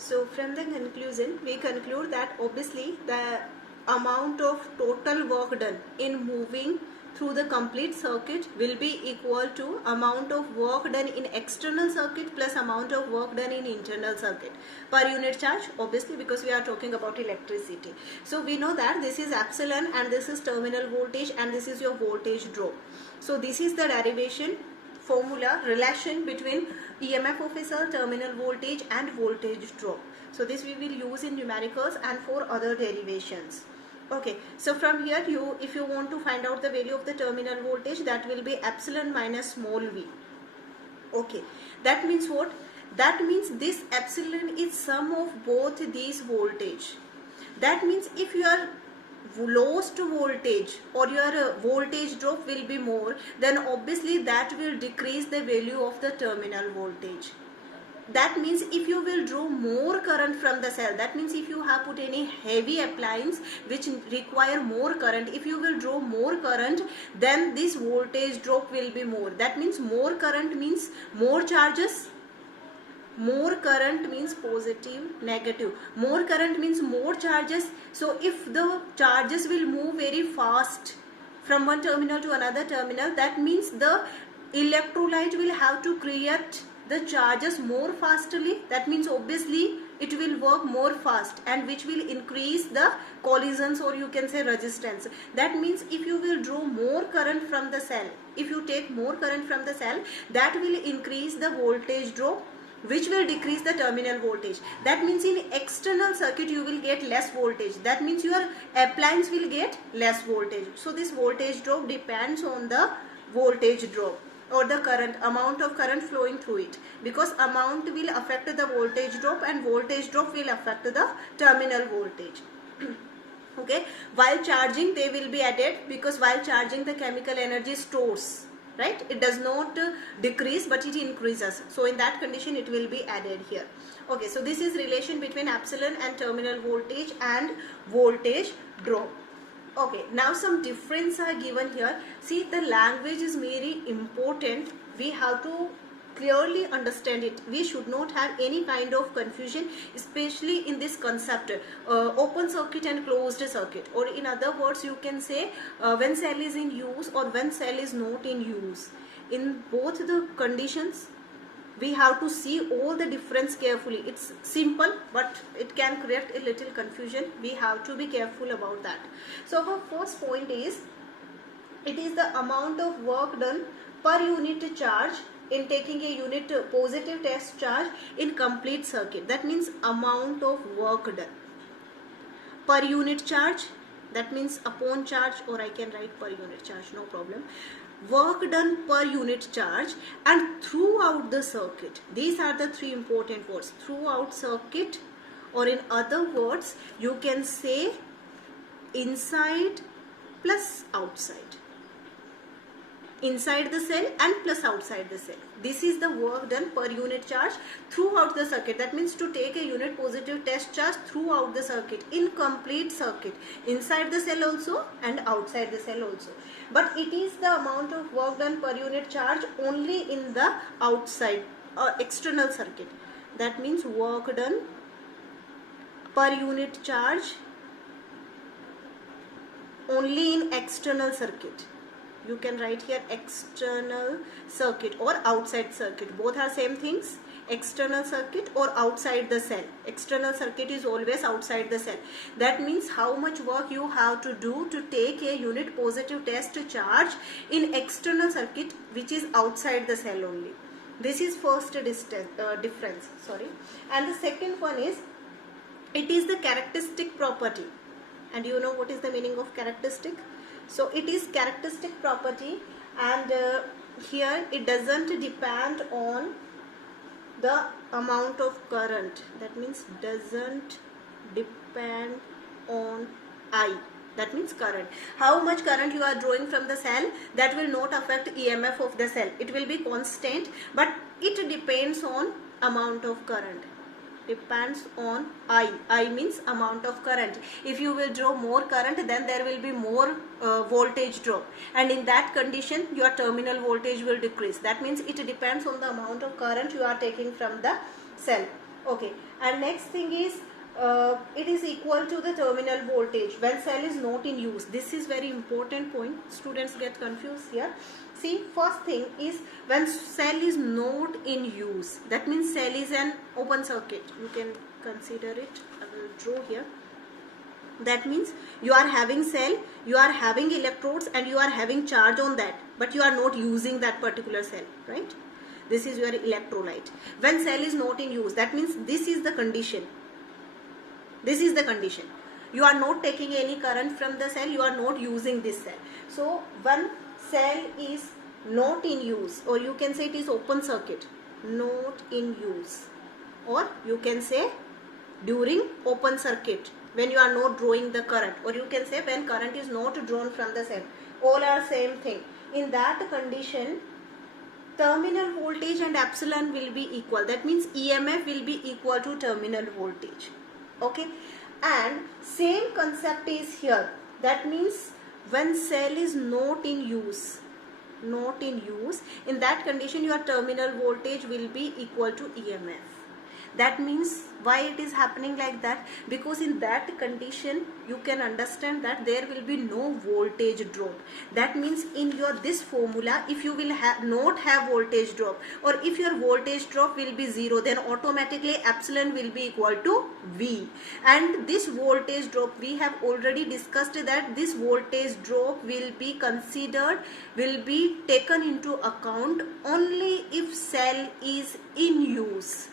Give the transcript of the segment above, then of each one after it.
So from the conclusion, we conclude that obviously the amount of total work done in moving through the complete circuit will be equal to amount of work done in external circuit plus amount of work done in internal circuit per unit charge, obviously, because we are talking about electricity. So we know that this is epsilon and this is terminal voltage and this is your voltage drop. So this is the derivation formula relation between EMF of a cell, terminal voltage and voltage drop. So this we will use in numericals and for other derivations. Okay, so from here if you want to find out the value of the terminal voltage, that will be epsilon minus small v. Okay, that means what? That means this epsilon is sum of both these voltage. That means if you are lost voltage or your voltage drop will be more, then obviously that will decrease the value of the terminal voltage. That means if you will draw more current from the cell, that means if you have put any heavy appliance which require more current, if you will draw more current, then this voltage drop will be more. That means more current means more charges. More current means positive, negative. More current means more charges. So if the charges will move very fast from one terminal to another terminal, that means the electrolyte will have to create the charges more fastly. That means obviously it will work more fast, and which will increase the collisions, or you can say resistance. That means if you will draw more current from the cell, if you take more current from the cell, that will increase the voltage drop, which will decrease the terminal voltage. That means in external circuit you will get less voltage. That means your appliance will get less voltage. So this voltage drop depends on the voltage drop or the current, amount of current flowing through it, because amount will affect the voltage drop and voltage drop will affect the terminal voltage. Okay, while charging they will be added, because while charging the chemical energy stores, right? It does not decrease but it increases. So in that condition it will be added here. Okay, so this is relation between epsilon and terminal voltage and voltage drop. Okay, now some difference are given here. See, the language is very important. We have to clearly understand it. We should not have any kind of confusion, especially in this concept, open circuit and closed circuit, or in other words you can say when cell is in use or when cell is not in use. In both the conditions we have to see all the difference carefully. It's simple but it can create a little confusion. We have to be careful about that. So our first point is, it is the amount of work done per unit charge in taking a unit positive test charge in complete circuit. That means amount of work done per unit charge, that means upon charge, or I can write per unit charge, no problem. Work done per unit charge and throughout the circuit. These are the three important words: throughout circuit, or in other words you can say inside plus outside. Inside the cell and plus outside the cell. This is the work done per unit charge throughout the circuit. That means to take a unit positive test charge throughout the circuit, in complete circuit, inside the cell also and outside the cell also. But it is the amount of work done per unit charge only in the outside or external circuit. That means work done per unit charge only in external circuit. You can write here external circuit or outside circuit. Both are same things. External circuit or outside the cell. External circuit is always outside the cell. That means how much work you have to do to take a unit positive test charge in external circuit, which is outside the cell only. This is first difference. Sorry. And the second one is, it is the characteristic property. And you know what is the meaning of characteristic? So it is characteristic property, and here it doesn't depend on the amount of current. That means doesn't depend on I. That means current. How much current you are drawing from the cell, that will not affect EMF of the cell. It will be constant, but it depends on amount of current. Depends on I. I means amount of current. If you will draw more current, then there will be more voltage drop, and in that condition your terminal voltage will decrease. That means it depends on the amount of current you are taking from the cell. Okay, and next thing is it is equal to the terminal voltage when cell is not in use. This is very important point. Students get confused here. See, first thing is when cell is not in use, that means cell is an open circuit. You can consider it. I will draw here. That means you are having cell, you are having electrodes, and you are having charge on that, but you are not using that particular cell, right? This is your electrolyte. When cell is not in use, that means this is the condition. This is the condition. You are not taking any current from the cell, you are not using this cell. So when cell is not in use, or you can say it is open circuit, not in use, or you can say during open circuit, when you are not drawing the current, or you can say when current is not drawn from the cell, all are same thing. In that condition, terminal voltage and epsilon will be equal. That means EMF will be equal to terminal voltage. Okay, and same concept is here. That means when cell is not in use, in that condition your terminal voltage will be equal to EMF. That means why it is happening like that? Because in that condition you can understand that there will be no voltage drop. That means in your this formula, if you will not have voltage drop, or if your voltage drop will be 0, then automatically epsilon will be equal to V. And this voltage drop, we have already discussed that this voltage drop will be considered, will be taken into account only if cell is in use.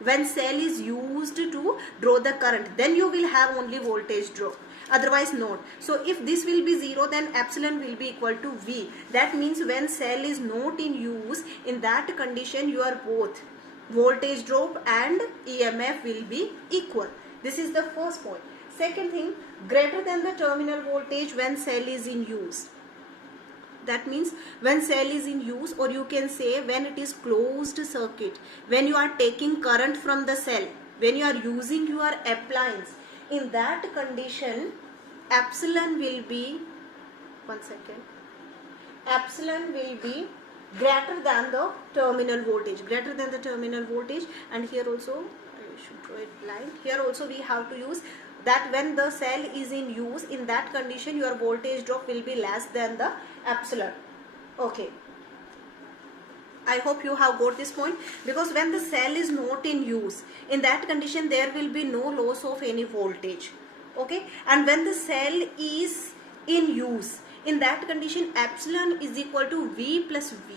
When cell is used to draw the current, then you will have only voltage drop, otherwise not. So if this will be 0, then epsilon will be equal to V. That means when cell is not in use, in that condition your both voltage drop and EMF will be equal. This is the first point. Second thing, greater than the terminal voltage when cell is in use. That means when cell is in use, or you can say when it is closed circuit, when you are taking current from the cell, when you are using your appliance, in that condition epsilon will be, epsilon will be greater than the terminal voltage, and here also I should draw it line. Here also we have to use that when the cell is in use, in that condition your voltage drop will be less than the epsilon. Okay, I hope you have got this point, because when the cell is not in use, in that condition there will be no loss of any voltage. Okay, and when the cell is in use, in that condition epsilon is equal to V plus V.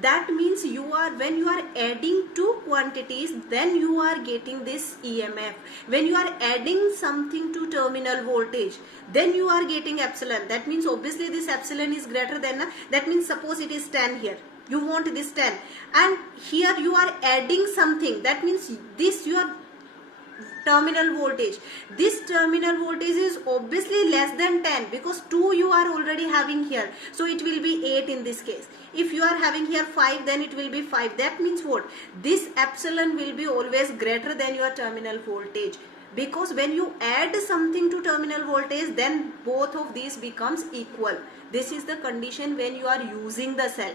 That means when you are adding two quantities, then you are getting this EMF. When you are adding something to terminal voltage, then you are getting epsilon. That means obviously this epsilon is greater than, that means suppose it is 10 here. You want this 10, and here you are adding something. That means this your terminal voltage. This terminal voltage is obviously less than 10, because 2 you are already having here. So it will be 8 in this case. If you are having here 5, then it will be 5. That means what? This epsilon will be always greater than your terminal voltage. Because when you add something to terminal voltage, then both of these becomes equal. This is the condition when you are using the cell,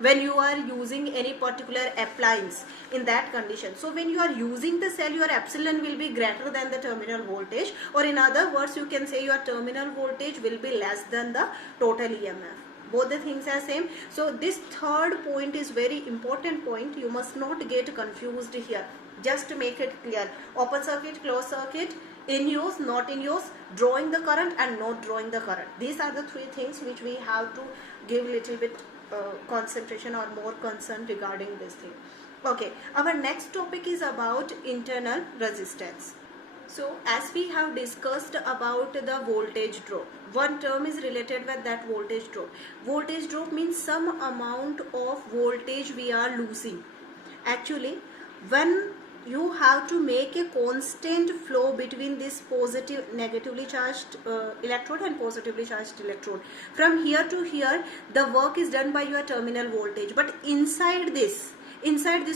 when you are using any particular appliance, in that condition. So when you are using the cell, your epsilon will be greater than the terminal voltage, or in other words you can say your terminal voltage will be less than the total EMF. Both the things are same. So this third point is very important point. You must not get confused here. Just to make it clear, open circuit, closed circuit, in use, not in use, drawing the current and not drawing the current. These are the three things which we have to give little bit concentration or more concern regarding this thing. Okay, our next topic is about internal resistance. So as we have discussed about the voltage drop, one term is related with that voltage drop. Voltage drop means some amount of voltage we are losing. Actually, when you have to make a constant flow between this negatively charged electrode and positively charged electrode. From here to here, the work is done by your terminal voltage. But inside this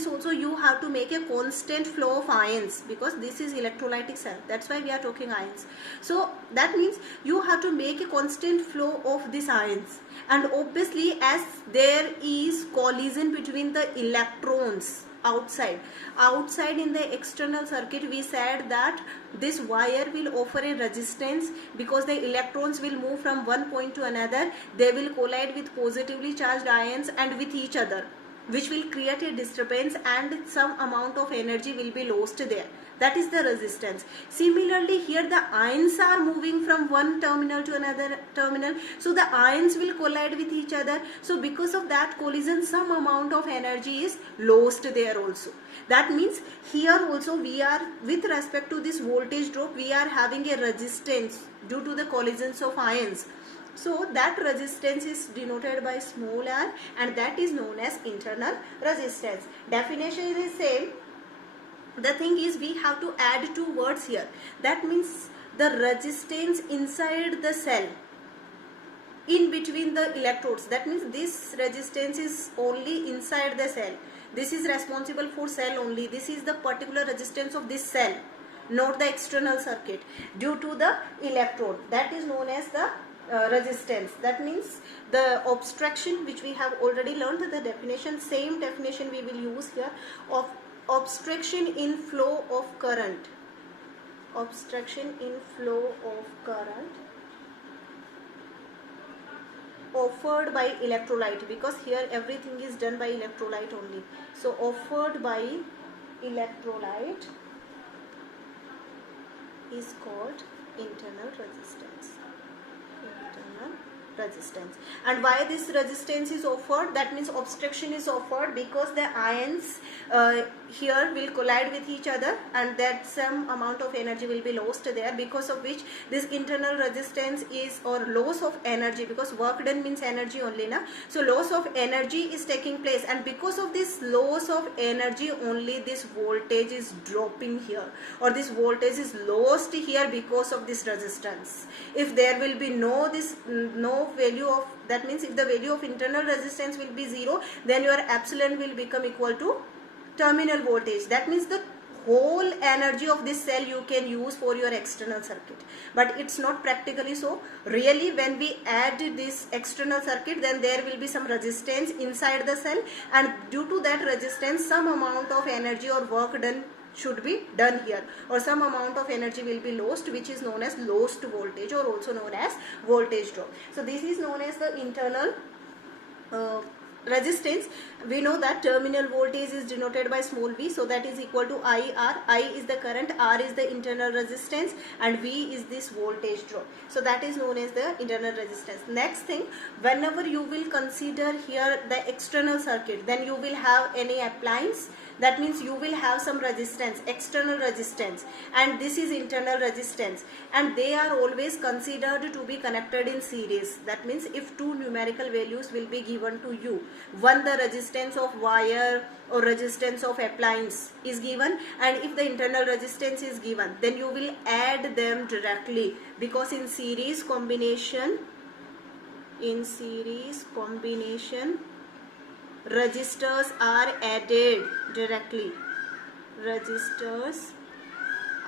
also you have to make a constant flow of ions, because this is electrolytic cell. That's why we are talking ions. So that means you have to make a constant flow of these ions. And obviously as there is collision between the electrons outside. Outside in the external circuit, we said that this wire will offer a resistance because the electrons will move from one point to another. They will collide with positively charged ions and with each other, which will create a disturbance and some amount of energy will be lost there. That is the resistance. Similarly, here the ions are moving from one terminal to another terminal. So the ions will collide with each other. So because of that collision, some amount of energy is lost there also. That means here also we are, with respect to this voltage drop, we are having a resistance due to the collisions of ions. So that resistance is denoted by small r, and that is known as internal resistance. Definition is the same. The thing is, we have to add two words here. That means the resistance inside the cell, in between the electrodes. That means this resistance is only inside the cell. This is responsible for cell only. This is the particular resistance of this cell, not the external circuit, due to the electrode. That is known as the resistance. That means the obstruction, which we have already learned the definition, same definition we will use here, of obstruction in flow of current. Obstruction in flow of current offered by electrolyte, because here everything is done by electrolyte only. So offered by electrolyte is called internal resistance. Internal resistance. And why this resistance is offered? That means obstruction is offered because the ions here will collide with each other, and that some amount of energy will be lost there, because of which this internal resistance is, or loss of energy, because work done means energy only na. So loss of energy is taking place, and because of this loss of energy only, this voltage is dropping here, or this voltage is lost here because of this resistance. If there will be no value of, that means if the value of internal resistance will be 0, then your epsilon will become equal to terminal voltage. That means the whole energy of this cell you can use for your external circuit, but it's not practically so. Really, when we add this external circuit, then there will be some resistance inside the cell, and due to that resistance, some amount of energy or work done should be done here, or some amount of energy will be lost, which is known as lost voltage, or also known as voltage drop. So this is known as the internal resistance. We know that terminal voltage is denoted by small v, so that is equal to IR. I is the current, R is the internal resistance, and V is this voltage drop. So that is known as the internal resistance. Next thing, whenever you will consider here the external circuit, then you will have any appliance. That means you will have some resistance, external resistance, and this is internal resistance, and they are always considered to be connected in series. That means if two numerical values will be given to you, one the resistance of wire or resistance of appliance is given, and if the internal resistance is given, then you will add them directly, because in series combination, resistors are added directly. Resistors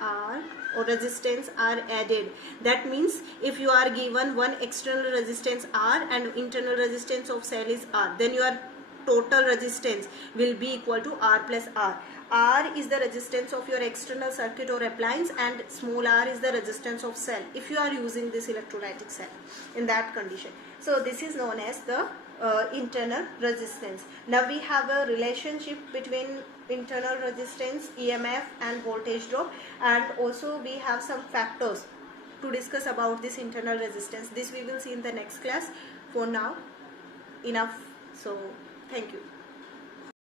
are, or resistance are added. That means if you are given one external resistance R and internal resistance of cell is R, then your total resistance will be equal to R plus R. R is the resistance of your external circuit or appliance, and small r is the resistance of cell if you are using this electrolytic cell in that condition. So this is known as the internal resistance. Now we have a relationship between internal resistance, EMF and voltage drop, and also we have some factors to discuss about this internal resistance. This we will see in the next class. For now, enough. So thank you.